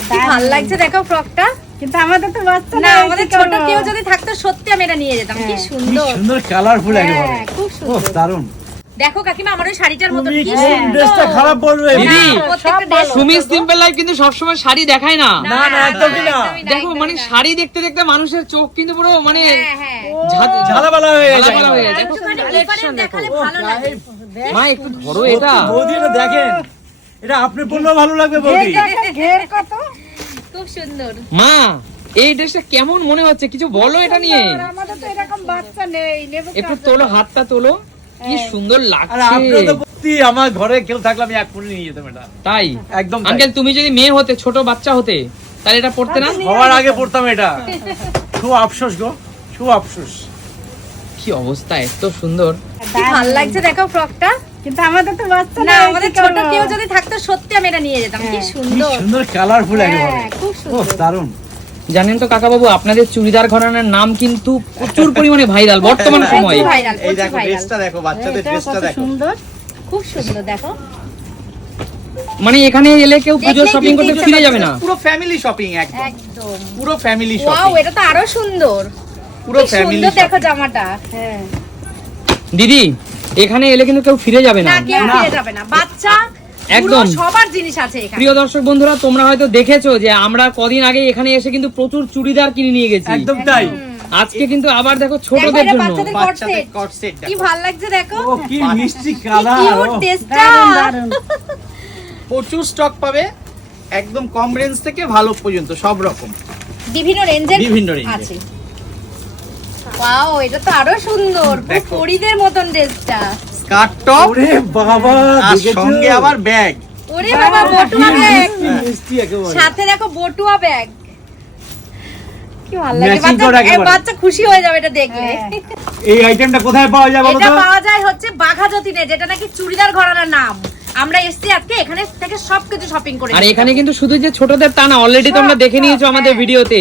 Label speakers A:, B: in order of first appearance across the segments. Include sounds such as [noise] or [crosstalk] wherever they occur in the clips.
A: কি লাগছে দেখো ফ্রকটা?
B: কিন্তু আমাদের তো বাচ্চা
A: না আমাদের ছোট কেউ যদি থাকতো সত্যি আমি এটা নিয়ে যেতাম। কি। সুন্দর।
C: সুন্দর কালারফুল একেবারে।
A: খুব সুন্দর।
C: দারুণ
A: দেখো কাকিমা আমার ওই শাড়িটার মতো কি
C: ড্রেসটা খারাপ বলবে
D: দিদি,
A: না, প্রত্যেকটা
B: সব
A: dress
D: সুমি সিম্পল লাইফ কিন্তু সবসময় শাড়ি দেখায় না।
C: না, না, একদমই না।
D: দেখো মানে শাড়ি দেখতে দেখতে মানুষের চোখ কিন্তু পুরো মানে
A: হ্যাঁ, হ্যাঁ।
C: হয়ে গেছে।
D: ঝালাপালা হয়ে গেছে। দেখো,
A: different
D: দেখো। মা একটু ধরো এটা।
C: বৌদি এটা দেখেন। এটা আপনি পড়লেও ভালো লাগবে বৌদি।
B: ঘের কত?
A: খুব সুন্দর।
D: মা এই ড্রেসটা কেমন মনে হচ্ছে? কিছু বলো এটা নিয়ে।
B: আমাদের তো এরকম বাচ্চা নেই নেব
D: একটু তোলো হাতটা তোলো। কি সুন্দর
C: আর
D: লাগছে।
C: আপনি তো সত্যি আমার ঘরে কেউ থাকলে আমি এক ফুলে নিয়ে যেতাম এটা।
D: তাই?
C: একদম তাই।
D: আঙ্কেল তুমি যদি মেয়ে হতে ছোট বাচ্চা হতে তাহলে এটা পড়তে না?
C: হওয়ার আগে পড়তাম এটা। খুব আফসোস গো খুব আফসোস।
D: কি অবস্থা এত সুন্দর।
A: ভালো লাগছে দেখো ফ্রকটা।
B: কিন্তু আমাদের তো বাচ্চা
A: না আমাদের ছোট কেউ যদি থাকতো সত্যি আমি এটা নিয়ে যেতাম। কি
B: হ্যাঁ।
C: কি
A: সুন্দর
C: সুন্দর কালারফুল একেবারে।
A: হ্যাঁ, খুব সুন্দর।
C: দারুণ
D: জানেন তো কাকা বাবু আপনাদের চুড়িদার ঘরানার নাম কিন্তু প্রচুর পরিমাণে ভাইরাল বর্তমান
C: হ্যাঁ,
D: সময়ে।
E: এই দেখো ড্রেসটা দেখো বাচ্চাদের ড্রেসটা দেখো।
B: সুন্দর।
A: খুব সুন্দর দেখো।
D: মানে এখানে এলে কেউ পুজো শপিং করতে ফিরে যাবে না।
E: পুরো ফ্যামিলি শপিং একদম।
A: একদম।
E: পুরো ফ্যামিলি
A: ওয়াও
E: শপিং
A: এটা তো আরও সুন্দর।
E: পুরো ফ্যামিলি
A: সুন্দর দেখো জামাটা।
B: হ্যাঁ।
D: দিদি এখানে এলে কিন্তু কেউ ফিরে যাবে না।
A: না কেউ ফিরে যাবে না। বাচ্চা
D: একদম।
A: সবার জিনিস আছে এখানে।
D: প্রিয় দর্শক বন্ধুরা তোমরা হয়তো দেখেছ যে আমরা কদিন আগে এখানে এসে কিন্তু প্রচুর চুড়িদার কিনে নিয়ে গেছি।
C: একদম তাই।
D: আজকে কিন্তু আবার দেখো ছোটদের জন্য।
A: কি ভালো লাগছে দেখো।
C: ও কি মিষ্টি কালার। [laughs]
E: প্রচুর স্টক পাবে একদম কম রেঞ্জ থেকে ভালো পর্যন্ত সব রকম।
A: বিভিন্ন রেঞ্জের
E: বিভিন্ন এর।
A: আছে। ওয়াও এটা তো আরও সুন্দর। পরিদের মতন ড্রেসটা।
E: স্কার্ট টপ
C: ওরে বাবা
E: আর সঙ্গে আবার ব্যাগ
A: ওরে বাবা বটুয়া ব্যাগ সাথে দেখো বটুয়া ব্যাগ কি ভালো লাগে। বাচ্চা খুশি হয়ে যাবে এটা দেখলে।
C: এই আইটেমটা কোথায় পাওয়া যায় বলো
A: এটা পাওয়া যায় হচ্ছে বাঘাযতীনে যেটা নাকি চুড়িদার ঘরানার নাম। আমরা এসছি আজকে এখানে থেকে সবকিছু শপিং করে
D: আর এখানে কিন্তু শুধু যে ছোটদের তা না অলরেডি তোমরা দেখে নিয়েছো আমাদের ভিডিওতে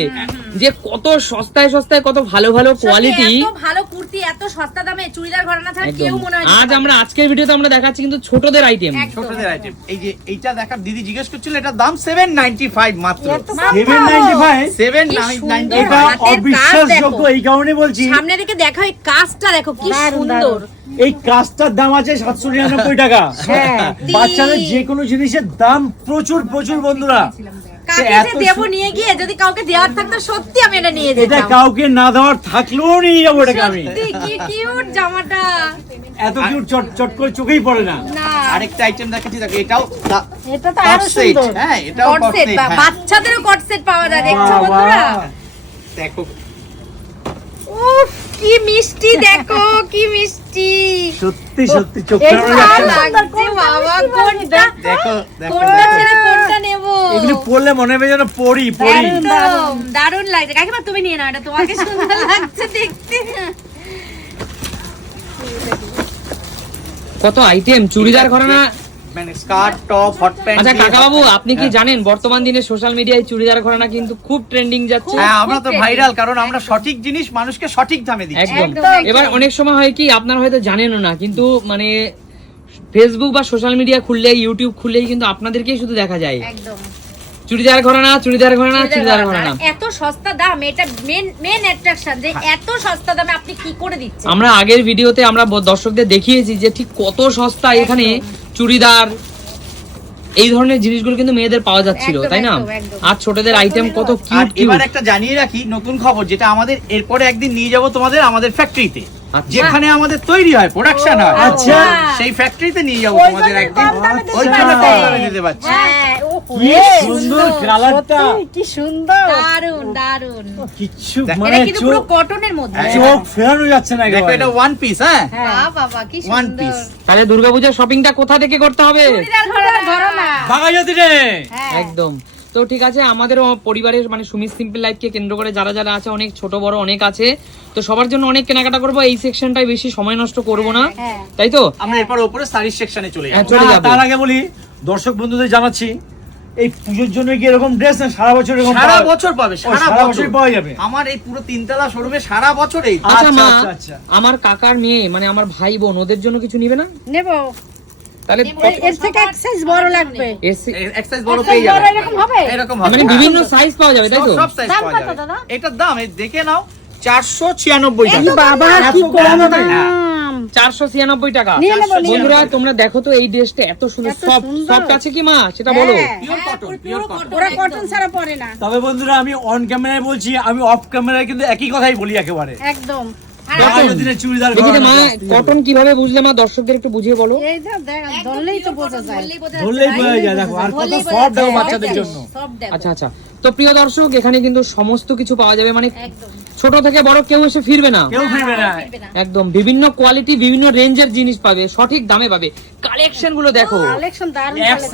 D: যে কত সস্তায় সস্তায় কত ভালো ভালো কোয়ালিটি
A: এত ভালো কুর্তি এত সস্তা দামে চুড়িদার ঘরানা ছাড়া কেউ মনে হয়
D: আজ আমরা। আজকের ভিডিওতে আমরা দেখাচ্ছি কিন্তু ছোটদের আইটেম।
E: ছোটদের আইটেম এই যে এইটা দেখার দিদি জিজ্ঞেস করছিল এটার দাম সেভেন নাইনটি ফাইভ মাত্র।
C: সেভেন নাইনটি ফাইভ
E: সেভেন
A: কি সুন্দর।
C: এটা
A: হাতের কাজ
C: অবিশ্বাসযোগ্য এই কারণে বলছি।
A: সামনে দিকে দেখো এই কাজটা দেখো কি সুন্দর।
C: এই কাজটার দাম আছে সাতশো নিরানব্বই টাকা।
B: হ্যাঁ।
C: বাচ্চাদের যে কোনো জিনিসের দাম প্রচুর প্রচুর বন্ধুরা।
A: নিয়ে গিয়ে যদি কাউকে দেওয়ার থাকতো সত্যি আমি এটা নিয়ে
C: এটা কাউকে না দেওয়ার থাকলেও নিয়ে যাব এটাকে আমি।
A: কি কিউট জামাটা।
C: এত কিউট চট চট করে চোখেই পড়ে না।
A: না।
E: আরেকটা আইটেম দেখাচ্ছি দেখো এটাও
B: এটা তো
E: আরও
B: সুন্দর।
E: হ্যাঁ এটাও
A: কট
E: কট
A: সেট
E: সেট হ্যাঁ।
A: বাচ্চাদেরও কট সেট পাওয়া যায় দেখছ বন্ধুরা?
E: দেখো।
A: উফ কি মিষ্টি দেখো কি মিষ্টি।
C: সত্যি সত্যি
A: বাবা কোনটা?
E: দেখো দেখো
A: কোনটা ছেড়ে কোনটা নেব?
C: এগুলি পড়লে মনে হবে যেন পড়ি পড়ি।
A: দারুণ লাগছে। কাকিমা তুমি নিয়ে নাও এটা তোমাকে সুন্দর লাগছে দেখতে।
D: কত আইটেম? চুড়িদার ঘরানা
E: মানে স্কার্ট টপ হট প্যান্ট
D: আচ্ছা কাকা বাবু আপনি কি জানেন বর্তমান দিনে সোশ্যাল মিডিয়ায় চুড়িদার ঘরানা কিন্তু খুব ট্রেন্ডিং যাচ্ছে।
E: হ্যাঁ আমরা তো ভাইরাল কারণ আমরা সঠিক জিনিস মানুষকে সঠিক দামে দিচ্ছি।
D: একদম। এবার অনেক সময় হয় কি আপনারা হয়তো জানেনও না কিন্তু মানে ফেসবুক বা সোশ্যাল মিডিয়া খুললে ইউটিউব খুললেই কিন্তু আপনাদেরকেই শুধু দেখা যায়।
A: একদম।
D: চুড়িদার ঘরানা চুড়িদার ঘরানা চুড়িদার ঘরানা।
A: এত সস্তা দাম এটা মেন মেন অ্যাট্রাকশন যে এত সস্তা দামে আপনি কি করে দিচ্ছেন?
D: আমরা আগের ভিডিওতে আমরা দর্শকদের দেখিয়েছি যে ঠিক কত সস্তা এখানে চুড়িদার এই ধরনের জিনিসগুলো কিন্তু মেয়েদের পাওয়া যাচ্ছিল তাই না। আর ছোটদের আইটেম কত কিউট কিউট
E: এবার একটা জানিয়ে রাখি নতুন খবর যেটা আমাদের এরপরে একদিন নিয়ে যাব তোমাদের আমাদের ফ্যাক্টরিতে
D: আচ্ছা।
E: যেখানে আমাদের তৈরি হয় প্রোডাকশন হয়
C: আচ্ছা।
E: সেই ফ্যাক্টরিতে নিয়ে যাব তোমাদের একদিন ওই জন্য
C: পারছে।
E: দিতে পারছি
A: হ্যাঁ ও
C: কি সুন্দর কালারটা
B: কি সুন্দর।
A: দারুণ দারুণ
C: কিচ্ছু মানে
A: এটা কিন্তু পুরো
C: চোখ
A: কটনের মধ্যে
C: চোখ ফেরানো যাচ্ছে না
E: দেখো এটা ওয়ান পিস হ্যাঁ?
A: বাহ বাবা কি
E: ওয়ান পিস
D: তাহলে দুর্গাপূজার শপিংটা কোথা থেকে করতে হবে?
C: রে।
A: হ্যাঁ।
D: একদম। তো ঠিক আছে আমাদেরও পরিবারের মানে সুমিত সিম্পল লাইফকে কেন্দ্র করে যারা যারা আছে অনেক ছোট বড় অনেক আছে তো সবার জন্য অনেক কেনাকাটা করব। এই সেকশনটাই বেশি সময় নষ্ট করব না।
A: হ্যাঁ।
D: তাই তো?
E: আমরা এরপর উপরে শাড়ির সেকশনে চলে
D: হ্যাঁ,
E: যাব।
C: তার আগে বলি দর্শক বন্ধুদের জানাচ্ছি এই পুজোর জন্য কি এরকম ড্রেস না সারা বছর এরকম
E: সারা বছর পাবে সারা বছর।
C: পাওয়া যাবে।
E: আমার এই পুরো তিনতলা শোরুমে সারা বছর এই
D: আচ্ছা
C: আচ্ছা,
D: মা
C: আচ্ছা, আচ্ছা।
D: আমার কাকার মেয়ে মানে আমার ভাই বোন ওদের জন্য কিছু নিবে না?
B: নেব।
D: তাহলে
B: এর থেকে এক size বড় লাগবে।
E: এক্সাইজ বড় পেয়ে যাবে।
B: এরকম হবে?
E: এরকম হবে।
D: মানে। বিভিন্ন সাইজ পাওয়া যাবে তাই তো?
E: সব- সাইজ পাওয়া যাবে। এটার দাম এই দেখে নাও চারশো ছিয়ানব্বই টাকা।
B: বাবা কি কম দাম
D: চারশো ছিয়ানব্বই টাকা। বন্ধুরা তোমরা দেখো তো এই ড্রেসটা এত সুন্দর।
B: সুন্দর।
D: সফট আছে কি মা? সেটা বলো।
B: হ্যাঁ। না।
C: তবে বন্ধুরা আমি অন ক্যামেরায় বলছি আমি অফ ক্যামেরায় কিন্তু একই কথাই বলি একেবারে।
B: একদম।
D: কটন কীভাবে বুঝলে মা? দর্শকদের একটু বুঝিয়ে বলো।
B: এই যে দেখ
A: একদম
B: ধরলেই তো বোঝা যায়।
C: ধরলেই বোঝা যায়। দেখো আর কত
A: বললেই
C: দেখো বাচ্চাদের জন্য।
D: আচ্ছা আচ্ছা। তো প্রিয় দর্শক এখানে কিন্তু সমস্ত কিছু পাওয়া যাবে মানে
A: একদম।
D: ছোট থেকে বড় কেউ এসে ফিরবে না।
C: কেউ ফিরবে না।
D: একদম বিভিন্ন কোয়ালিটি বিভিন্ন রেঞ্জের জিনিস পাবে সঠিক দামে পাবে। কালেকশনগুলো দেখো।
B: কালেকশন দারুণ
C: দেখো।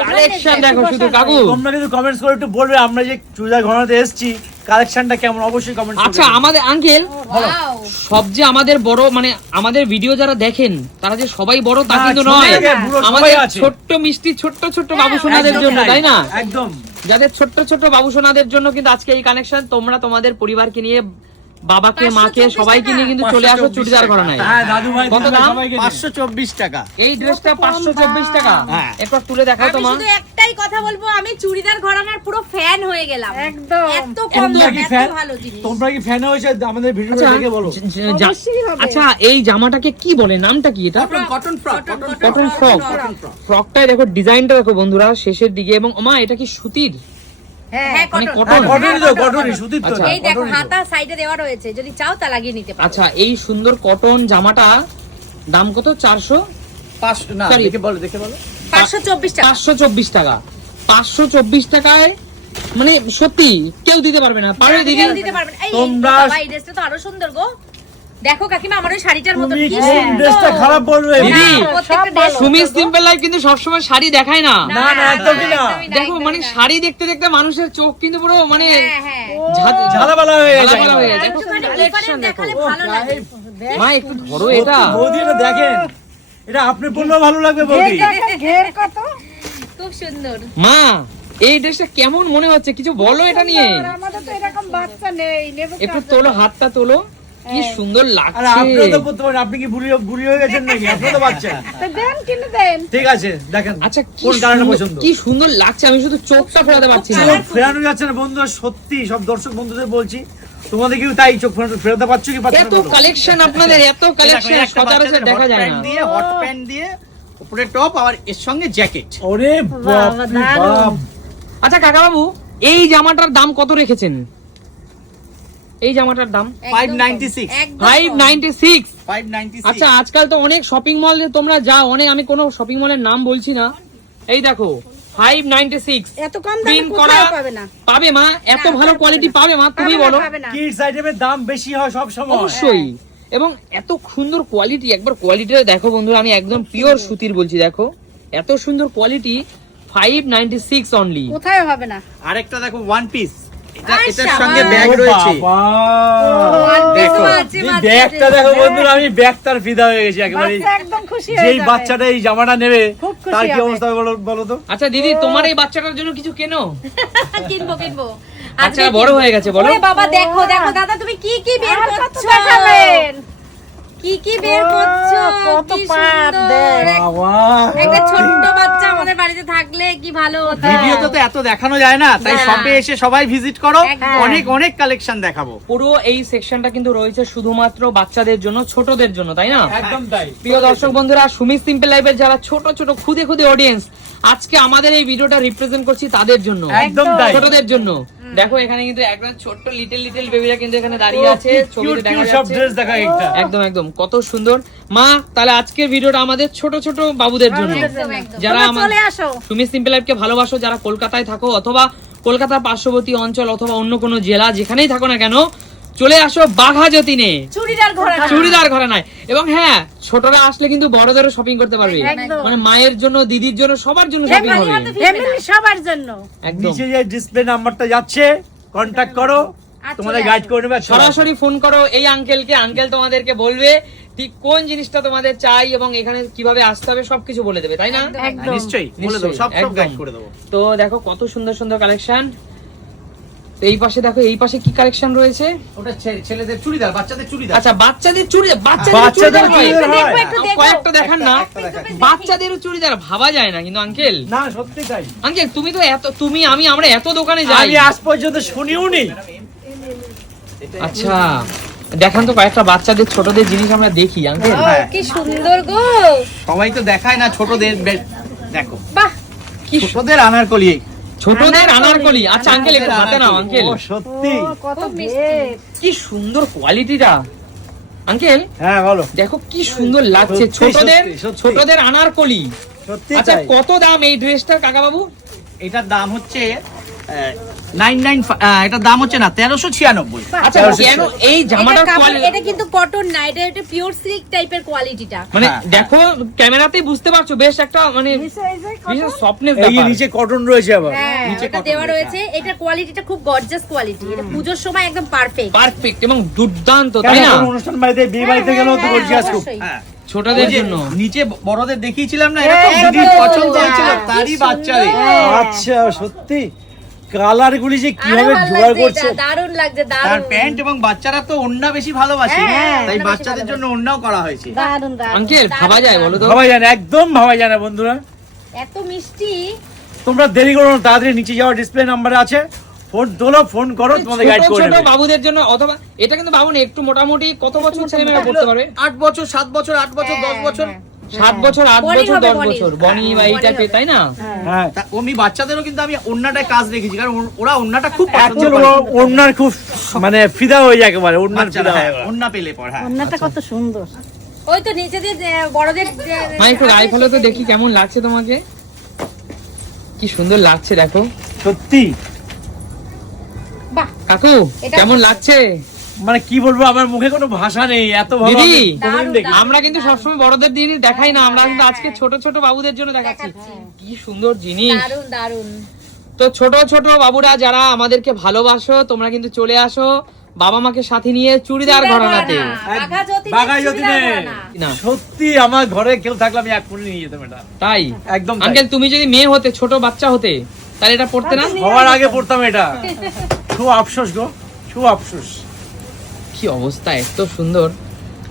D: কালেকশন শুধু কাকু।
C: তোমরা কিন্তু কমেন্টস করে একটু বলবে আমরা যে চুজা ঘরানাতে এসেছি কালেকশনটা কেমন? অবশ্যই কমেন্ট
D: আচ্ছা আমাদের আঙ্কেল
A: Wow!
D: সব যে আমাদের বড় মানে আমাদের ভিডিও যারা দেখেন তারা যে সবাই বড় তা
C: না,
D: কিন্তু নয়। আমাদের ছোট্ট মিষ্টি ছোট্ট ছোট্ট বাবু সোনাদের জন্য তাই না?
C: একদম।
D: যাদের ছোট্ট ছোট্ট বাবু সোনাদের জন্য কিন্তু আজকে এই কানেকশন তোমরা তোমাদের পরিবারকে নিয়ে বাবাকে মাকে সবাইকে নিয়ে কিন্তু চলে আসো
E: 524
D: চুড়িদার ঘর নাই
C: হ্যাঁ দাদু ভাই
D: কত দাম?
C: সবাইকে নিয়ে।
E: পাঁচশো চব্বিশ টাকা
D: এই ড্রেসটা পাঁচশো চব্বিশ টাকা
E: হ্যাঁ।
D: একবার তুলে দেখাও তোমার
A: একটাই কথা বলব আমি চুড়িদার ঘরানার পুরো ফ্যান হয়ে গেলাম।
B: একদম।
A: এত কম দাম এত ভালো জিনিস।
C: তোমরা কি ফ্যান হয়েছে? আমাদের ভিডিওটা
D: আচ্ছা
C: দেখে বলো।
D: আচ্ছা এই জামাটাকে কি বলে? নামটা কি এটা?
E: Cotton cotton frock cotton
D: frock ফ্রকটাই দেখো ডিজাইনটা দেখো বন্ধুরা শেষের দিকে। এবং মা এটা কি সুতির? আচ্ছা।
A: এই দেখো
C: কটনই তো।
A: হাতা সাইডে দেওয়া রয়েছে যদি চাও তা লাগিয়ে নিতে পারো।
D: আচ্ছা এই সুন্দর কটন জামাটা দাম কত? চারশো?
E: পাঁচশো না দেখে বলো দেখে বলো।
A: পাঁচশো চব্বিশ টাকা।
D: পাঁচশো চব্বিশ টাকা। পাঁচশো চব্বিশ টাকায় মানে সত্যি কেউ দিতে পারবে না। পারবে দিদি
A: দিতে পারবে না।
C: তোমরা-
A: বাবা, এই ড্রেসটা তো আরও সুন্দর গো। দেখো কাকিমা আমার ওই শাড়িটার মতো কি সুন্দর।
C: ড্রেসটা খারাপ বলবে
D: দিদি, সুমি সিম্পল লাইফ কিন্তু সবসময় শাড়ি দেখায় না।
C: না না একদমই না।
D: দেখো মানে শাড়ি দেখতে দেখতে মানুষের চোখ কিন্তু পুরো মানে
A: হ্যাঁ, হ্যাঁ।
D: ঝা-
C: ঝালাপালা হয়ে গেছে।
D: দেখো
A: ভালো লাগে।
D: মা একটু ধরো এটা।
C: বৌদি এটা দেখেন। এটা আপনি ভালো লাগবে বৌদি।
B: ঘের কত
A: খুব সুন্দর।
D: মা এই ড্রেসটা কেমন মনে হচ্ছে? কিছু বলো এটা নিয়ে।
B: আমাদের তো এরকম বাচ্চা নেই
D: একটু তোলো হাতটা তোলো। কি সুন্দর লাগছে।
C: তো পড়তে আপনি কি বুড়ি বুড়ি হয়ে গেছেন নাকি? আপনি তো বাচ্চা।
B: দেন কিনে দেন।
C: ঠিক আছে দেখেন
D: আচ্ছা
C: কোন
D: সুন্দর-
C: পছন্দ?
D: কি সুন্দর লাগছে আমি শুধু চোখটা ফেরাতে পারছি না।
C: ফেরানো যাচ্ছে না বন্ধুরা সত্যি সব দর্শক বন্ধুদের বলছি তোমাদের কি তাই চোখ ফেরাতে ফেরাতে পারছ কি পাচ্ছ
D: এত কালেকশন আপনাদের এত কালেকশন সচরাচর দেখা যায় না।
E: দিয়ে হট প্যান্ট দিয়ে উপরে টপ আর এর সঙ্গে জ্যাকেট
C: ওরে বাপ রে বাপ।
D: আচ্ছা কাকা বাবু এই জামাটার দাম কত রেখেছেন? এই জামাটার দাম?
A: একদম
E: 596
A: কম,
D: ফাইভ নাইনটি সিক্স
E: 596
D: আচ্ছা আজকাল তো অনেক শপিং মল তোমরা যাও অনেক আমি কোনো শপিং মলের নাম বলছি না। এই দেখো
B: এত কম দামে কোথাও পাবে না।
D: পাবে মা এত ভালো কোয়ালিটি পাবে মা তুমি বলো।
C: কিডস আইটেমের দাম বেশি হয় সব সময়।
D: অবশ্যই। এবং এত সুন্দর কোয়ালিটি একবার কোয়ালিটিটা দেখো বন্ধুরা আমি একদম পিওর সুতির বলছি দেখো। এত সুন্দর quality five ninety six only
B: কোথায় হবে না?
E: আরেকটা দেখো ওয়ান পিস এটা এটার সঙ্গে ব্যাগ রয়েছে।
C: বাবা।
E: দেখো।
A: বাচ্চা,
C: এই
A: বাচ্চা
C: ব্যাগটা দেখো বন্ধুরা আমি ব্যাগ ফিদা হয়ে গেছি একেবারে।
B: বাচ্চা একদম খুশি
C: যেই বাচ্চাটা এই জামাটা নেবে
B: খুব
C: তার কি অবস্থা বলো বলো তো?
D: আচ্ছা দিদি তোমার এই বাচ্চাটার জন্য কিছু কেনো? [laughs]
A: কিনবো কিনবো।
D: বাচ্চাটা বড় হয়ে গেছে বলো।
A: বাবা দেখো দেখো দাদা তুমি কি কি বের করছ?
B: দেখাবেন
A: কি কি বের করছ?
B: কত পাট
A: একটা ছোট্ট বাচ্চা আমাদের বাড়িতে থাকলে কি ভালো হতো?
E: ভিডিওতে তো এত দেখানো যায় না তাই। শপে এসে সবাই ভিজিট করো। অনেক অনেক কালেকশন দেখাবো।
D: পুরো এই সেকশনটা কিন্তু রয়েছে শুধুমাত্র বাচ্চাদের জন্য ছোটদের জন্য তাই না?
C: একদম তাই।
D: প্রিয় দর্শক বন্ধুরা সুমি সিম্পল লাইফের যারা ছোট ছোট খুদে খুদে অডিয়েন্স আজকে আমাদের এই ভিডিওটা রিপ্রেজেন্ট করছি তাদের জন্য।
C: একদম
D: ছোটদের জন্য। দেখো এখানে কিন্তু একদম ছোট্ট লিটল লিটল বেবিরা কিন্তু এখানে দাঁড়িয়ে আছে। ছবিতে
C: কিউট
D: দেখা যাচ্ছে।
C: ড্রেস দেখা একটা।
D: একদম একদম কত সুন্দর। মা তাহলে আজকের ভিডিওটা আমাদের ছোট ছোট বাবুদের জন্য। যারা
B: চলে আসো।
D: তুমি সিম্পল লাইফকে ভালোবাসো যারা কলকাতায় থাকো অথবা কলকাতার পার্শ্ববর্তী অঞ্চল অথবা অন্য কোনো জেলা যেখানেই থাকো না কেন চলে আসো বাঘা যতীনে
A: চুড়িদার ঘোরা
D: চুড়িদার ঘরে নাই। এবং হ্যাঁ ছোটরা আসলে কিন্তু বড়দেরও শপিং করতে পারবে। মানে মায়ের জন্য দিদির জন্য সবার জন্য শপিং হবে।
B: সবার জন্য।
D: একদম।
C: নিচে যে ডিসপ্লে নাম্বারটা যাচ্ছে কন্টাক্ট করো। তোমাদের গাইড। করে আসো।
D: সরাসরি ফোন করো এই আঙ্কেলকে আঙ্কেল তোমাদেরকে বলবে ঠিক কোন জিনিসটা তোমাদের চাই এবং এখানে কীভাবে আসতে হবে সবকিছু বলে দেবে তাই না?
E: নিশ্চয়ই বলে দেবো সব সব গাইড করে দেবো।
D: তো দেখো কত সুন্দর সুন্দর কালেকশন তো এই পাশে দেখো এই পাশে কি কালেকশন রয়েছে?
E: ওটা ছেলেদের চুড়িদার বাচ্চাদের চুড়িদার।
D: আচ্ছা বাচ্চাদের চুড়িদার বাচ্চাদের
C: বাচ্চাদের
D: চুড়িদার হয়?
C: চুড়িদার হয়।
A: একটু দেখো।
D: কয়েকটা দেখান না। বাচ্চাদেরও চুড়িদার ভাবা যায় না কিন্তু আঙ্কেল
C: না সত্যি তাই।
D: আঙ্কেল তুমি তো এত তুমি আমি আমরা এত দোকানে যাই।
C: আমি আজ পর্যন্ত শুনিও নি।
D: আচ্ছা দেখান তো কয়েকটা বাচ্চাদের ছোটদের জিনিস আমরা দেখি আঙ্কেল
A: কি সুন্দর গো।
E: সবাই তো দেখায় না ছোটদের দেখো।
A: বাহ
D: কি
E: ছোটদের আনারকলি
D: ছোটদের আনারকলি আচ্ছা আঙ্কেল একটু হাতে নাও আঙ্কেল
C: সত্যি।
B: কত
A: মিষ্টি।
D: কি সুন্দর কোয়ালিটিটা আঙ্কেল
C: হ্যাঁ বলো।
D: দেখো কি সুন্দর লাগছে ছোটদের। ছোটদের আনারকলি।
C: সত্যি
D: আচ্ছা কত দাম এই ড্রেসটার কাকা বাবু
E: এটার দাম হচ্ছে নাইন নাইন এটার দাম হচ্ছে না তেরোশো ছিয়ানব্বই।
D: আচ্ছা কেন এই কোয়ালিটি
A: এটা কিন্তু কটন না এটা একটা পিওর সিল্ক টাইপের কোয়ালিটিটা
D: মানে
E: হ্যাঁ,
D: দেখো ক্যামেরাতেই বুঝতে পারছ বেশ একটা মানে বিশেষ স্বপ্নের
C: এই নিচে কটন রয়েছে আবার।
A: হ্যাঁ
E: নিচে
A: দেওয়া
E: রয়েছে,
A: এটা কোয়ালিটিটা খুব গর্জাস কোয়ালিটি এটা পুজোর সময় একদম পারফেক্ট
D: পারফেক্ট এবং দুর্দান্ত তাই না?
C: অনুষ্ঠান বাড়িতে বিয়ে বাড়িতে গেলেও তো আজ খুব
E: হ্যাঁ।
D: ছোটদের জন্য।
E: নিচে বড়দের দেখিয়েছিলাম না এরকম? পছন্দ হয়েছিল তারই বাচ্চাদের
C: আচ্ছা সত্যি? কালার গুলি যে কীভাবে জোগাড় করছে।
A: দারুণ লাগছে
E: তার প্যান্ট এবং বাচ্চারা তো ওন্না বেশি ভালোবাসে
A: হ্যাঁ,
E: তাই বাচ্চাদের জন্য ওন্নাও করা হয়েছে।
B: দারুণ দারুণ
D: আঙ্কেল ভাবা যায় বলো তো?
C: ভাবাই জানে একদম ভাবাই জানে বন্ধুরা।
A: এত মিষ্টি।
C: তোমরা দেরি করো না তাড়াতাড়ি নিচে যাওয়ার ডিসপ্লে নাম্বার আছে। ফোন তোলো ফোন করো তোমাদের গাইড করে
D: ছোট বাবুদের জন্য অথবা এটা কিন্তু বাবু না একটু মোটামুটি কত বছর ছেলেমেয়েরা পড়তে পারবে
E: আট বছর সাত বছর আট বছর দশ বছর।
D: সাত বছর আট বছর দশ বছর। বনি বা এই টাইপের তাই না?
C: হ্যাঁ।
E: বাচ্চাদেরও কিন্তু আমি ওন্নাটায় কাজ দেখেছি কারণ ওরা ওন্নাটা খুব পছন্দ করে।
C: ওনার খুব মানে ফিদা হয়ে যায় একেবারে
E: বাচ্চারা
C: ফিদা
E: হ্যাঁ,
C: হয়ে।
E: ওন্না পেলে পর হ্যাঁ।
B: অন্যটা কত সুন্দর।
A: ওই তো নিচে দিয়ে বড়দের যে-
D: মা একটু গায়ে ফেলো তো দেখি কেমন লাগছে তোমাকে। কি সুন্দর লাগছে দেখো।
C: সত্যি?
A: বাহ।
D: কাকু কেমন লাগছে?
C: মানে কি বলব আমার মুখে কোনো ভাষা নেই এত ভালো।
D: আমরা কিন্তু সবসময় বড়দের দিন দেখাই না আমরা কিন্তু আজকে ছোট ছোট বাবুদের জন্য দেখাচ্ছি। কি সুন্দর জিনিস।
A: দারুণ দারুণ।
D: তো ছোট ছোট বাবুরা যারা আমাদেরকে ভালোবাসো তোমরা কিন্তু চলে আসো বাবা মাকে সাথে নিয়ে চুড়িদার ঘরানাতে।
C: সত্যি আমার ঘরে কেউ থাকলে আমি এক ফুল নিয়ে যেতাম এটা।
D: তাই?
C: একদম
D: আঙ্কেল তুমি যদি মেয়ে হতে ছোট বাচ্চা হতে তাহলে এটা পড়তে না?
C: সবার আগে পড়তাম এটা। [laughs] খুব আফসোস গো খুব আফসোস।
D: কি অবস্থা এত সুন্দর।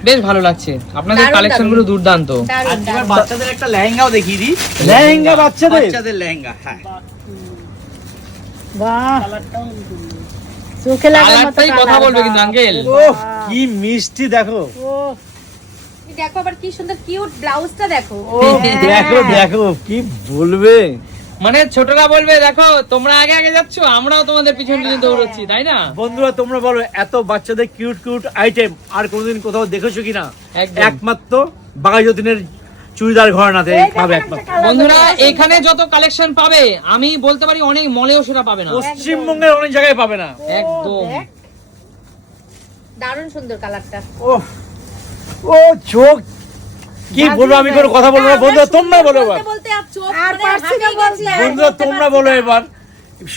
D: বেশ ভালো লাগছে। আপনাদের
A: কালেকশনগুলো
D: দুর্দান্ত।
E: এবার বাচ্চাদের একটা লেহেঙ্গাও দেখিয়ে দিই।
C: লেহেঙ্গা বাচ্চাদের?
E: বাচ্চাদের লেহেঙ্গা হ্যাঁ।
B: বাহ। চোখে লাগার মতো
D: কথা বলবে কিন্তু আঙ্কেল।
C: ও কি মিষ্টি দেখো।
A: দেখো আবার কি সুন্দর কিউট ব্লাউজটা দেখো।
C: দেখো দেখো কি বলবে।
D: মানে ছোটরা বলবে দেখো তোমরা আগে আগে যাচ্ছ আমরাও তোমাদের পিছন পিছন দৌড়চ্ছি তাই না?
C: বন্ধুরা তোমরা বলো এত বাচ্চাদের কিউট কিউট আইটেম আর কোনোদিন কোথাও দেখেছ কিনা। একমাত্র বাঘাযতীনের চুড়িদার ঘরানাতে পাবে একমাত্র।
D: বন্ধুরা এখানে যত কালেকশন পাবে আমি বলতে পারি অনেক মলেও সেটা পাবে না।
C: পশ্চিমবঙ্গের অনেক জায়গায় পাবে না।
D: একদম।
A: দারুণ সুন্দর কালারটা
C: ও ও চোখ কি বলব আমি কোনো কথা বলব না। বন্ধুরা তোমরা বলো এবার।
A: মানে
C: বন্ধুরা তোমরা বলো এবার।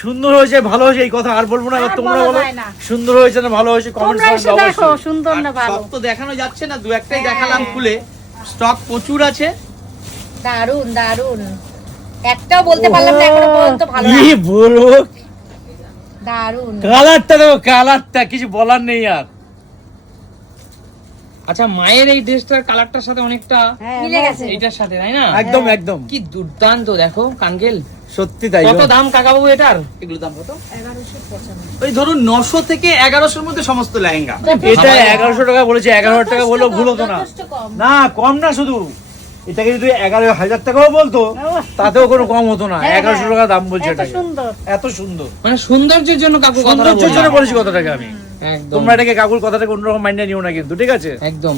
C: সুন্দর হয়েছে ভালো হয়েছে এই কথা আর বলব না এবার তোমরা
B: বলো
C: সুন্দর হয়েছে না ভালো হয়েছে কমেন্ট
B: এসে দেখো সুন্দর না ভালো।
E: সব তো দেখানো যাচ্ছে না দু একটাই দেখালাম খুলে। স্টক প্রচুর আছে।
A: দারুণ দারুণ একটাও বলতে পারলাম না এখনও পর্যন্ত ভালো
C: কি বলব?
A: দারুণ।
C: কালারটা দেখো কালারটা কিছু বলার নেই আর।
D: আচ্ছা মায়ের এই ড্রেসটার কালারটার সাথে অনেকটা
B: হ্যাঁ,
A: মিলে গেছে।
D: এইটার সাথে তাই না?
C: একদম একদম।
D: কি দুর্দান্ত দেখো কাঙ্গেল।
C: সত্যি তাই
D: কত। দাম কাকাবাবু এটার?
E: এগুলো দাম কত? ওই ধরুন নশো থেকে এগারোশোর মধ্যে সমস্ত লেহেঙ্গা।
C: এটা এগারোশো টাকা বলেছে এগারো হাজার টাকা বললেও ভুল হতো না। না কম না শুধু। এটাকে যদি এগারো হাজার টাকাও বলতো তাতেও কোনো কম হতো না।
B: হ্যাঁ,
C: এগারোশো টাকা দাম বলছে
B: এত সুন্দর।
C: এত সুন্দর।
D: মানে সৌন্দর্যের জন্য কাকু
C: সৌন্দর্যের জন্য। বলেছি কথাটাকে আমি।
D: একদম
C: তোমরা এটাকে কাকুর কথাটাকে অন্যরকম মাইন্ডে নিও না কিন্তু ঠিক আছে?
D: একদম।